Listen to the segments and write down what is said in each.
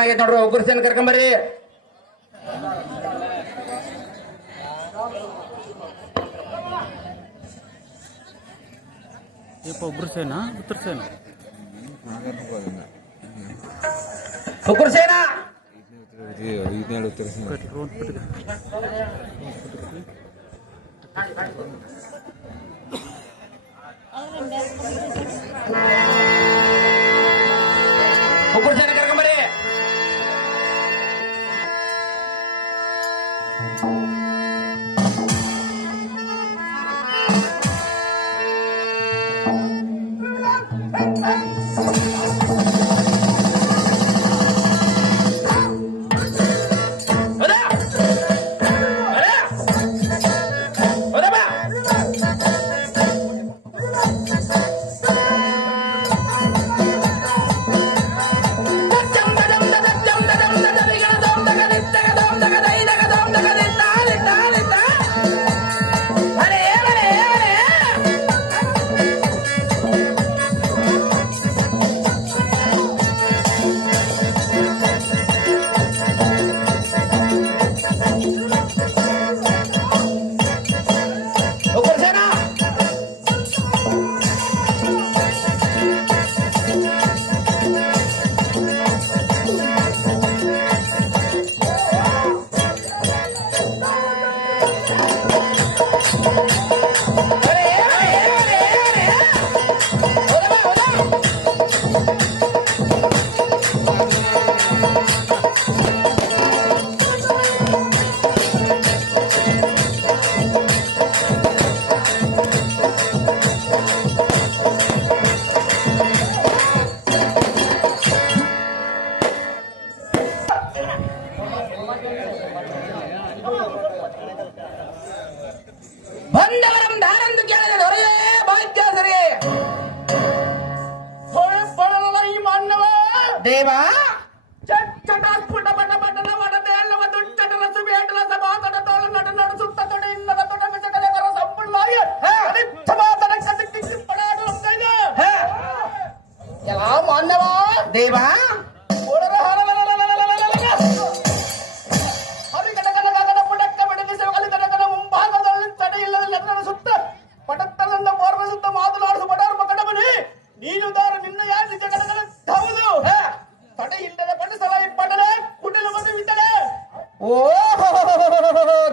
ಆಗೈತೆ ನೋಡ್ರಿ. ಉಗ್ರಸೇನ ಕರ್ಕೊಂಬರ್ರಿ. ಉಗ್ರಸೇನ ಉತ್ತರಸೇನ ಉಗ್ರಸೇನ ಉಗ್ರಸೇನ ಕರ್ಕೊಂಬರ್ರಿ. ಬಂದವರಂ ದಾರಂದು ಕೇಳಿದ ದೊರೆಯೇ ಭಾಗ್ಯಾಸರಿ ಈ ಮಾನವ ದೇವ ಚಟಾಸ್ಫುಟ ಬಟ ಬಟನ ವಡತೆ ಅಲ್ಲವ ದುಡ್ಡ ರಸು ಬೇಟಲ ಸಭಾ ತಡ ತೋಳ ನಟ ನಡು ಸುತ್ತ ತೊಡೆ ಇನ್ನದ ತೊಡ ಮಿಚಕಲೆ ಬರ ಸಂಪುಳ್ಳಾಯ ಸಮಾತನ ಕದಿಕ್ಕಿ ಪಡಾಡು ಅಂತೈದ ಯಾವ ಮಾನವ ದೇವ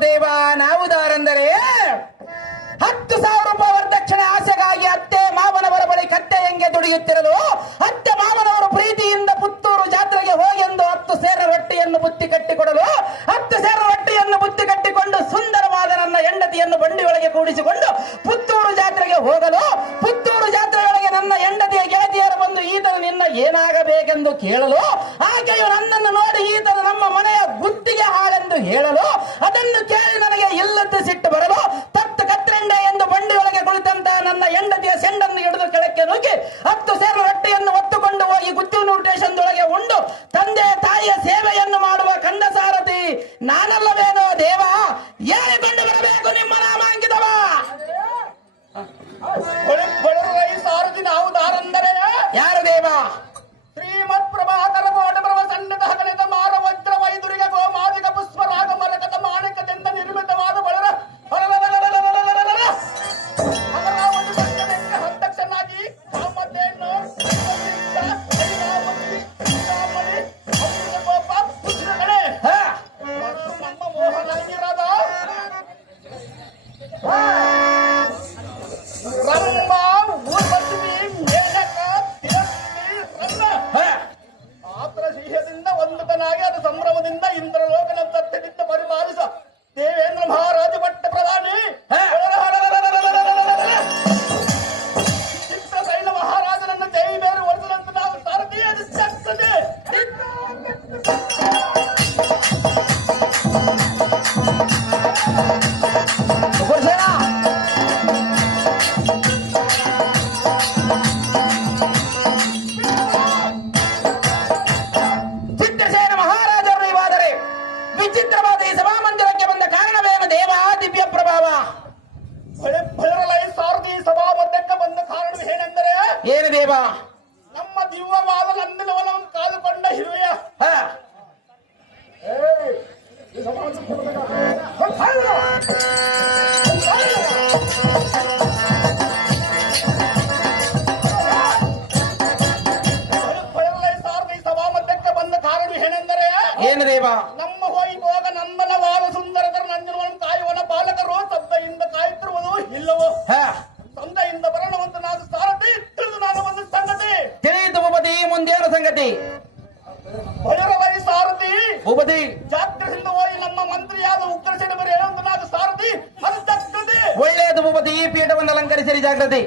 ದೇವ ನಾವುದಾರೆಂದರೆ 10,000 ರೂಪಾಯಿ ವರದಕ್ಷಿಣೆ ಆಸೆಗಾಗಿ ಅತ್ತೆ ಮಾವನವರ ಬಳಿ ಕತ್ತೆ ಹೆಂಗೆ ದುಡಿಯುತ್ತಿರಲು ಅತ್ತೆ ಮಾವನವರು ಪ್ರೀತಿಯಿಂದ ಪುತ್ತೂರು ಜಾತ್ರೆಗೆ ಹೋಗೆಂದು 10 ಸೇರ ರೊಟ್ಟಿಯನ್ನು ಬುತ್ತಿ ಕಟ್ಟಿಕೊಡಲು 10 ಸೇರ ರೊಟ್ಟಿಯನ್ನು ಬುತ್ತಿ ಕಟ್ಟಿಕೊಂಡು ಸುಂದರವಾದ ನನ್ನ ಹೆಂಡತಿಯನ್ನು ಬಂಡಿಯೊಳಗೆ ಕೂಡಿಸಿಕೊಂಡು ಪುತ್ತೂರು ಜಾತ್ರೆಗೆ ಹೋಗಲು ಪುತ್ತೂರು ಜಾತ್ರೆಯೊಳಗೆ ನನ್ನ ಹೆಂಡತಿಯ ಗೆಳತಿಯರು ಬಂದು ಈತನ ನಿನ್ನ ಏನಾಗಬೇಕೆಂದು ಕೇಳಲು ಆಕೆಯು ನನ್ನನ್ನು ನೋಡಿ ಈತನ ನಮ್ಮ ಮನೆಯ ಗುತ್ತಿಗೆ ಹಾಳೆಂದು ಹೇಳಲು ಅದನ್ನು ಕೇಳಿ ನನಗೆ ಇಲ್ಲದ್ದು ಸಿಟ್ಟು ಬರಲು ತತ್ತು ಕತ್ರೆಂಡೆ ಎಂದು ಬಂಡಿಯೊಳಗೆ ಕುಳಿತಂತ ನನ್ನ ಹೆಂಡತಿಯ ಸೆಂಡನ್ನು ಹಿಡಿದು ಕೆಳಕ್ಕೆ ನುಗ್ಗಿ 10 ಸೇರ ರೊಟ್ಟಿಯನ್ನು ಹೊತ್ತುಕೊಂಡು ಹೋಗಿ ಗುತ್ತಿನೂರು ಸ್ಟೇಷನ್ದೊಳಗೆ ಉಂಡು ತಂದೆ ತಾಯಿಯ ಸೇವೆಯನ್ನು ಮಾಡುವ ಕಂಡ ಸಾರಥಿ ನಾನಲ್ಲವೇನೋ ದೇವ ಹೇಳಿಕೊಂಡು ಬರಬೇಕು ನಿಮ್ಮ ನಾಮಾಂಕಿತವ ಸಾರಥಿ ನಾವು ದಾರಂದರೆ ಯಾರು ದೇವ ಶ್ರೀಮತ್ ಪ್ರಭಾಕರ ಕೋಟ ಪ್ರಭ ಸಣ್ಣದ ಹಗಲಿದ ಮಾರ ವಜ್ರ ವೈದುರಿಗೆ ಗೋಮಾದಿಕ ಪುಷ್ಪ ರಾಗ ಮರಕದ ಮಾಣಿಕದಿಂದ ನಿರ್ಮಿತವಾದ ಬಳರ ಹತ್ತಕ್ಷನಾಗಿ ಕಾಮಧೇನು ಮತ್ತು ನಮ್ಮ ಮೋಹನಾಗಿರದ ರಂಭ ಊರ್ವಶಿ ಮೇನಕ ಆತರ ಸಿಂಹದಿಂದ ಒಂದುತನಾಗಿ ಅದು ಸಂಭ್ರಮದಿಂದ ಇಂದ್ರಲೋಕನ ತತ್ತಿನಿಂದ ಪರಿಪಾಲಿಸ ದೇವೇಂದ್ರ ಮಹಾರಾಜ ಭಟ್ಟ ಪ್ರಧಾನಿ ಚಿತ್ರಸೈಲ ಮಹಾರಾಜನನ್ನು ಜೈ ಬೇರು ಒಳಿಸಿದಂತೆ ನಾವು ಸಾರಥಿ ಅದು ಚಿತ್ರಸೇನ ಮಹಾರಾಜರು ನೀವಾದರೆ ವಿಚಿತ್ರವಾದ ಈ ಸಭಾಮಂದಿರಕ್ಕೆ ಬಂದ ಕಾರಣವೇನು ದೇವ ದಿವ್ಯ ಪ್ರಭಾವ ಸಾರಥಿ ಸಭಾಬದ್ಧಕ್ಕೆ ಬಂದ ಕಾರಣವೇನೆಂದರೆ ಏನು ದೇವ ನಮ್ಮ ದಿವ್ಯವಾದ ನಂದಿನವನವನ್ನು ಕಾದುಕೊಂಡ ಹಿರಿಯ ಸಾರಥಿ ಸಭಾ ಮಧ್ಯಕ್ಕೆ ಬಂದ ಕಾರಣ ಏನೆಂದರೆ ಏನು ದೇವ? ನಮ್ಮ ಹೋಗುವಾಗ ನಂದನವಾದ ಸುಂದರತರ ನಂಜನವನ್ನು ಕಾಯುವನ ಬಾಲಕರು ಶಬ್ದದಿಂದ ಕಾಯುತ್ತಿರುವುದು ಇಲ್ಲವೋ ಹ, ತಂದೆಯಿಂದ ಬರಣವಂತ ನಾನು ಸಾರಥಿ ತಿಳಿದು ನಾನು ಒಂದು ಸಂಗತಿ ತಿಳಿಯಿತು ಭೂಪತಿ. ಮುಂದೇನು ಸಂಗತಿ? ಭೈರವೈ ಸಾರಥಿ ಭೂಪತಿ, ಜಾತ್ರೆಯಿಂದ ಹೋಗಿ ನಮ್ಮ ಮಂತ್ರಿಯಾದ ಉಗ್ರಸೇನ ಬರೀ ಹೇಳೊಂದು ನಾನು ಸಾರಥಿ ಅದು ತಕ್ಕದೆ ಒಳ್ಳೆಯದು ಭೂಪತಿ. ಈ ಪೀಠವನ್ನು ಅಲಂಕರಿಸಿರಿ, ಜಾಗ್ರತೆ.